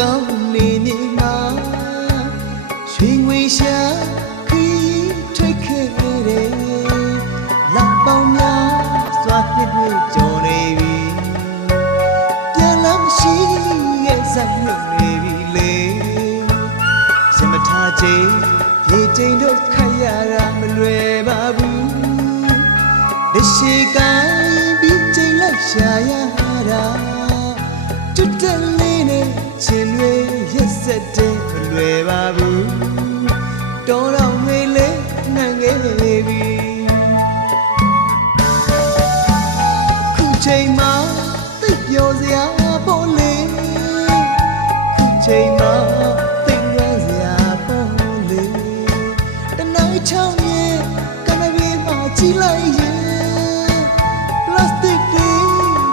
ကောင်းနေနေမှာရွှေငွေရှာခီးထွက်ခဲ့တယ်လက်ပေါင်းများစွာနှစ်တွေကျော်နေပြီပြန်လာမရှိရဲ့ဇက်မြုပ်နေပြီလေစမထားချိန်ရေချိန်တို့ခတ်ရတာမလွယ်ပါဘူးလက်ရှိကိုင်းပြီးချိန်လိုက်ရှာရတာကျွတ်တက်လေးနဲ့ချင်းတွေရက်စက်တဲ့မလွယ်ပါဘူးတော်တော်ငယ်လေးနှံခဲ့ပြီခုချိန်မှာသိပြောစရာပေါ်လေခုချိန်မှာသိရစရာပေါ်လေတနိုင်ချောင်းရဲ့ကနဘေးမှာကြည့်လိုက်ရင်ပလတ်စတစ်တွေ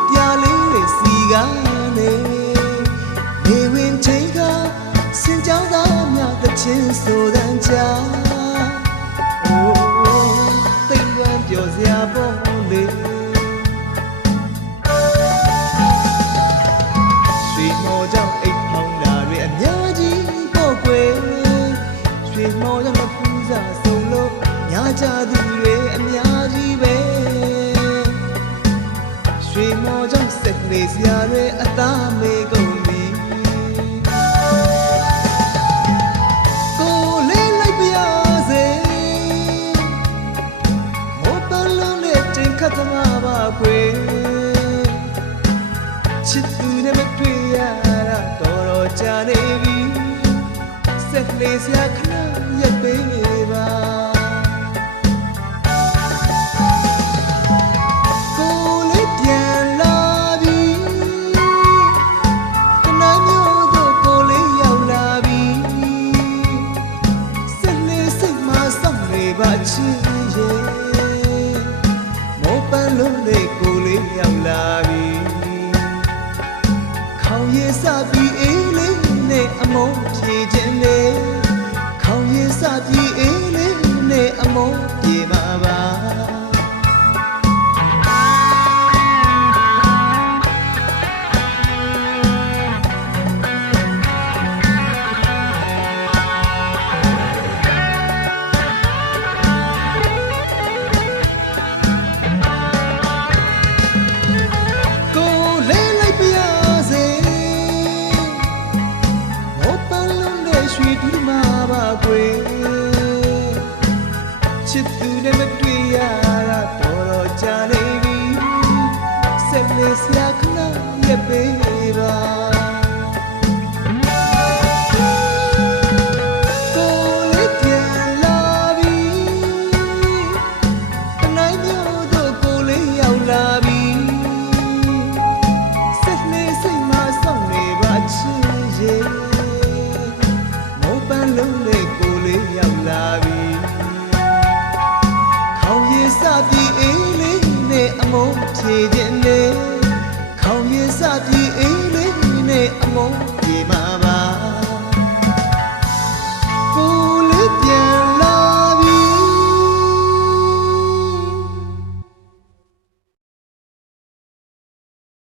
ပြားလေးတွေစီကားချင်းဆိုတန်းချာအိုးသိမ်လွမ်းပြောစရာပေါ်လေရွှေမော်ကြောင့်အိတ်ဖောင်းတာတွေအများကြီးပေါ့ကွယ်ရွှေမော်ကြောင့်မဖူးစားဆုံးလို့ညာကြသူတွေအများကြီးပဲရွှေမော်ကြောင့်စက်လေးစရာတွေအသားမေကုန်ခတ်သမားပါကွယ်ချစ်သူနဲ့မတွေ့ရတာတော်တော်ကြာနေပြီစက်လေးစရာခဏရက်ပေးပါကိုလေးပြန်လာပြီတနာမျိုးတို့ကိုလေးရောက်လာပြီစက်လေးစိတ်မှာစောင့်နေပါချစ်ရဲ့ပန်းလုံးလေးကိုလေးရောက်လာပြီခေါင်းရည်စပြီးအေးလေးနဲ့အမုန်းဖြေခြင်းလေခေါင်းရည်စပြီးအေးလေးနဲ့အမုန်းပြေပါပါချစ်သူနဲ့မတွေ့ရတာတော်တော်ကြာနေပြီဆက်လက်စရာခဏရက်ပေးပါကိုလေးပြန်လာပြီတနိုင်မျိုးတို့ကိုလေးရောက်လာပြီဆက်လက်စိတ်မှာစောင့်နေပါချစ်ရဲ့မောပန်းလုံးလေးကိုလေးရောက်လာပြီစပြီးအေးလေးနဲ့အမုန်းဖြေခြင်းလေခေါင်းရည်စပြီးအေ